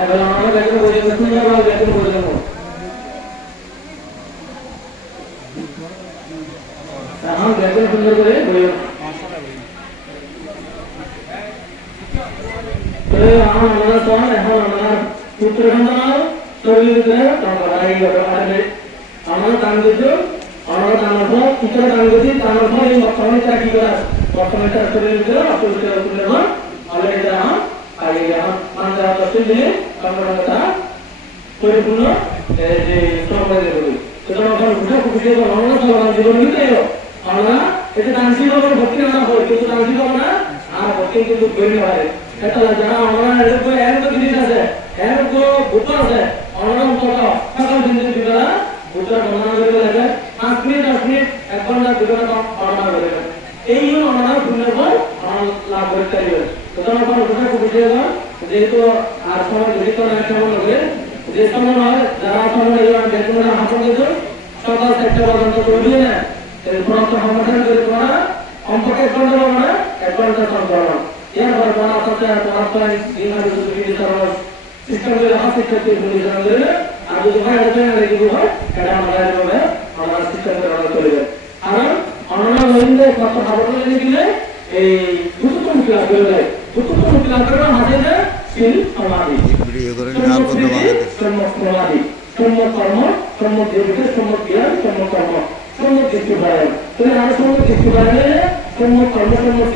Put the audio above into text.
এবার আমরা দেখুন বলে দেখুন আমরা দেখুন বলে দেখুন हम देखो सुंदर করে বলে তো আমরা তো এখন আমরা পুত্র সন্তান শরীর ভিতরে তাই করে আমরা দান দিছো আমরা দান করব পুত্র দান দিছি দান করব এই বর্তমানে কি করা বর্তমানে শরীর ভিতরে অপরিচিত তুলে না আলে এটা আগে আমরা দর্শন দিয়ে কর্মটা পরিপূর্ণ যে সম্পর্কে বলি সুতরাং আমরা বুঝা খুঁজে আমরা সবার জীবন নিতে আমরা এটা দানশীল হবে ভক্তি না হয় কিন্তু দানশীল হবে না আর ভক্তি কিন্তু বের হয় এটা যারা আমরা এরকম জিনিস আছে এরকম ভূত আছে আমরা কথা সকাল দিন দিরা ভূতরা বর্ণনা করে লাগে 5 মিনিট 10 মিনিট 1 ঘন্টা 2 ঘন্টা বর্ণনা করে এই হলো আমরা পুণ্যের পর লাভ করতে পারি সুতরাং আমরা বুঝা খুঁজে যেহেতু আর সময় যদি কোনো একটা হবে যে সময় হয় যারা সময় এই বেতন হাসন দিত সকাল 4টা পর্যন্ত করবে না এরপর তো সমাধান করে করা অঙ্ককে করতে হবে না 1 ঘন্টা সম্পূর্ণ এরপর বলা আছে পড়াশোনায় দিনের যদি সরল সিস্টেম করে হাসি করতে বলি জানলে আর যদি হয় এটা না কি হয় এটা আমাদের হবে আমরা সিস্টেম করে আমরা চলে যাব কারণ অনলাইন লাইনে কত খবর দিলে এই দুটো ক্লাস করে দুটো ক্লাস করে হাতে সিল সমাধি ভিডিও করে আর কত বাংলাদেশ সমাধি সম্মত কর্ম সম্মত জীবিকা সম্মত জ্ঞান সম্মত কর্ম সম্মত কিছু পারে তুমি আর সম্মত কিছু পারে সম্মত কর্ম সম্মত